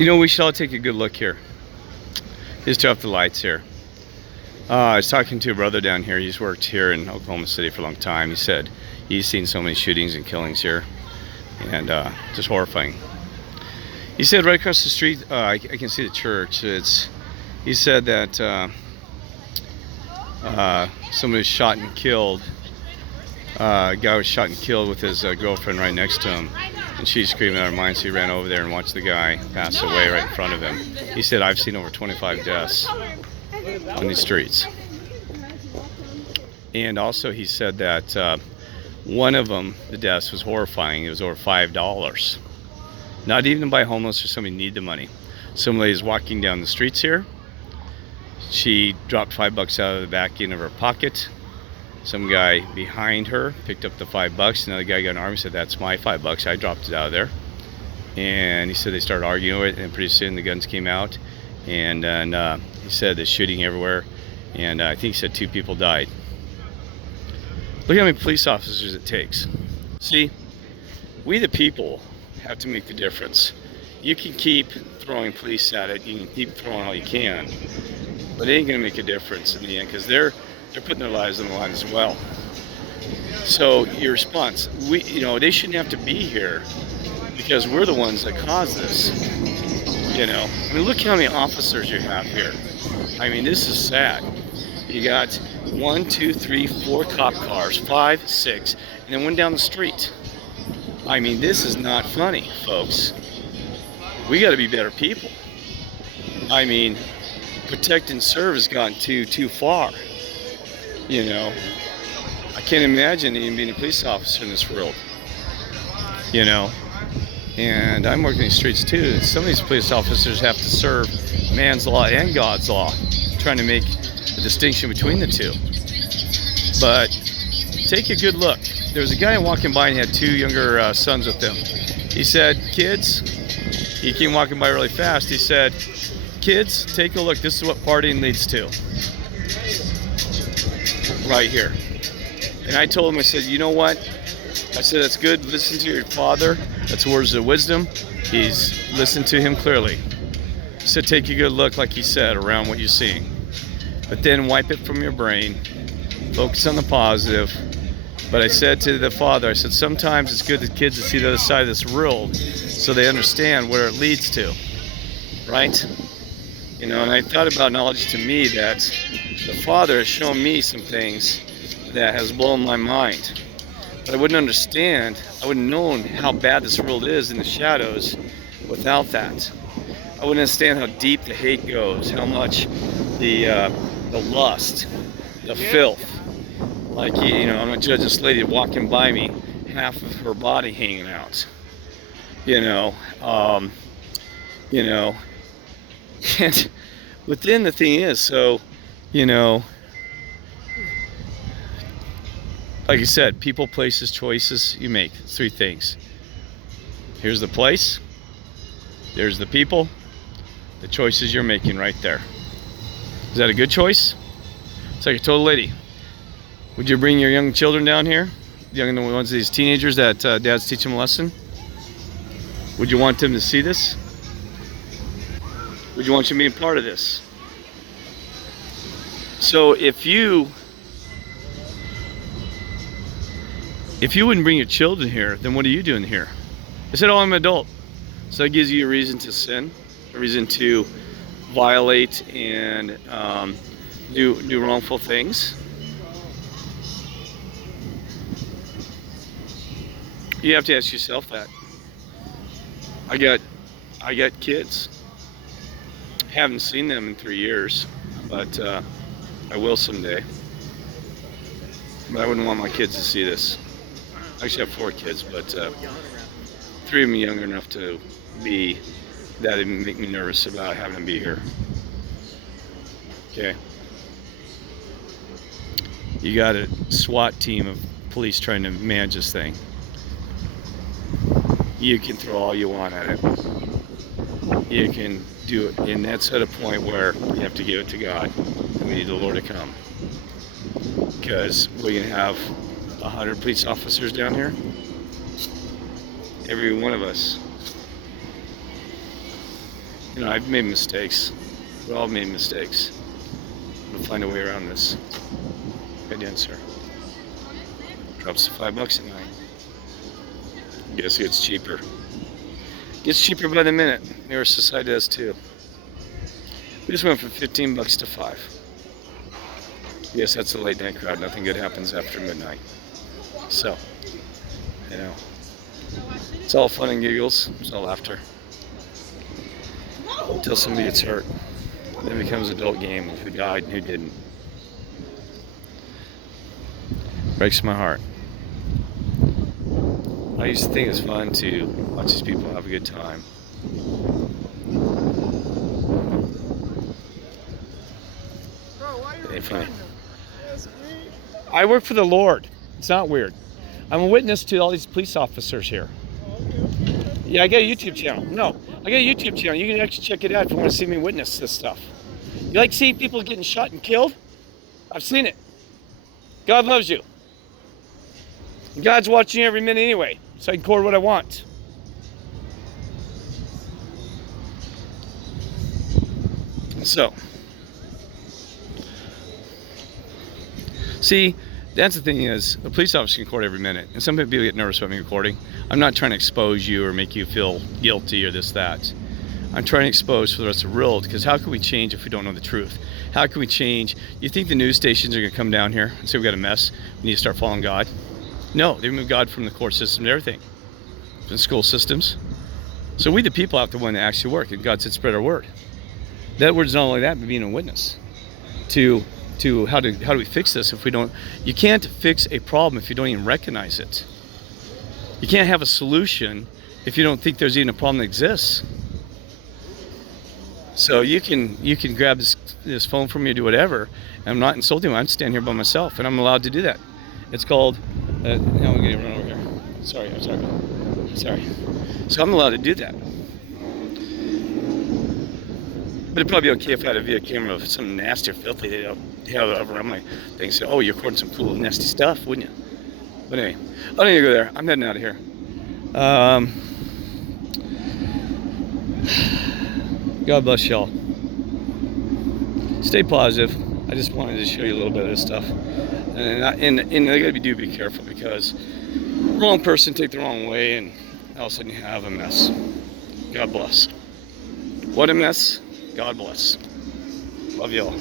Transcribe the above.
You know, we should all take a good look here. Just turn off the lights here. I was talking to a brother down here. He's worked here in Oklahoma City for a long time. He said he's seen so many shootings and killings here, and just horrifying. He said right across the street, I can see the church. He said that somebody was shot and killed. A guy was shot and killed with his girlfriend right next to him, and she's screaming out her mind, so he ran over there and watched the guy pass away right in front of him. He said, I've seen over 25 deaths on these streets. And also he said that one of them, the deaths, was horrifying. It was over $5. Not even by homeless or somebody need the money. Some lady's walking down the streets here. She dropped $5 out of the back end of her pocket. Some guy behind her picked up the $5. Another guy got an arm. He said, that's my $5. I dropped it out of there. And he said they started arguing over it, and pretty soon the guns came out. And he said there's shooting everywhere. And I think he said 2 people died. Look how many police officers it takes. See, we the people have to make the difference. You can keep throwing police at it. You can keep throwing all you can. But it ain't going to make a difference in the end, because they're putting their lives on the line as well. So your response, they shouldn't have to be here because we're the ones that caused this. I mean, look how many officers you have here. I mean, this is sad. You got 1, 2, 3, 4 cop cars, 5, 6, and then one down the street. I mean, this is not funny, folks. We got to be better people. I mean, protect and serve has gone too far. I can't imagine even being a police officer in this world. And I'm working these streets too. Some of these police officers have to serve man's law and God's law, trying to make a distinction between the two. But take a good look. There was a guy walking by and he had 2 younger sons with him. He said, kids, he came walking by really fast. He said, kids, take a look. This is what partying leads to. Right here. And I told him, I said, you know what? I said, that's good. Listen to your father. That's words of wisdom. He's listened to him clearly. I said, take a good look, like he said, around what you're seeing. But then wipe it from your brain. Focus on the positive. But I said to the father, I said, sometimes it's good for kids to see the other side of this world so they understand where it leads to. Right? And I thought about knowledge to me that the Father has shown me some things that has blown my mind. But I wouldn't understand, I wouldn't know how bad this world is in the shadows without that. I wouldn't understand how deep the hate goes, how much the lust, the filth. Like, I'm gonna judge this lady walking by me, half of her body hanging out. And within the thing is, so, like I said, people, places, choices you make. 3 things. Here's the place. There's the people. The choices you're making right there. Is that a good choice? It's like I told a lady, would you bring your young children down here? Young ones, these teenagers that dads teach them a lesson? Would you want them to see this? Would you want them to be a part of this? So if you wouldn't bring your children here, then what are you doing here? I said, oh, I'm an adult. So that gives you a reason to sin, a reason to violate and do wrongful things. You have to ask yourself that. I got kids. Haven't seen them in 3 years, but I will someday. But I wouldn't want my kids to see this. I actually have 4 kids, but 3 of them younger enough to be that would make me nervous about having them be here. Okay. You got a SWAT team of police trying to manage this thing. You can throw all you want at it. You can do it, and that's at a point where you have to give it to God. We need the Lord to come, because we're gonna have 100 police officers down here. Every one of us You know, I've made mistakes. We all made mistakes. We'll find a way around this. Good answer. Drops to $5 a night. Guess it gets cheaper. Gets cheaper by the minute. Maybe our society does too. We just went from $15 to $5. Yes, that's the late night crowd. Nothing good happens after midnight. So, you know, it's all fun and giggles. It's all laughter. Until somebody gets hurt. Then it becomes an adult game of who died and who didn't. Breaks my heart. I used to think it was fun to watch these people have a good time. It ain't funny. I work for the Lord. It's not weird. I'm a witness to all these police officers here. Yeah, I got a YouTube channel. No, I got a YouTube channel. You can actually check it out if you want to see me witness this stuff. You like seeing people getting shot and killed? I've seen it. God loves you. God's watching every minute anyway, so I can record what I want. So, see, that's the thing is, a police officer can record every minute, and some people get nervous about me recording. I'm not trying to expose you or make you feel guilty or this, that. I'm trying to expose for the rest of the world, because how can we change if we don't know the truth? How can we change? You think the news stations are going to come down here and say we got a mess, we need to start following God? No, they removed God from the court system and everything, from the school systems. So we the people have to one that actually work, and God said spread our word. That word's not only that, but being a witness to how do we fix this if we don't. You can't fix a problem if you don't even recognize it. You can't have a solution if you don't think there's even a problem that exists. So you can grab this phone from me or do whatever. And I'm not insulting you. I'm standing here by myself, and I'm allowed to do that. It's called. Now I'm getting run over here. Sorry. So I'm allowed to do that. But it'd probably be okay if I had a video camera of something nasty or filthy they have around my thing. Say, oh, you're recording some cool, nasty stuff, wouldn't you? But anyway, I don't need to go there. I'm heading out of here. God bless y'all. Stay positive. I just wanted to show you a little bit of this stuff. And they gotta be careful, because the wrong person take the wrong way, and all of a sudden you have a mess. God bless. What a mess. God bless. Love y'all.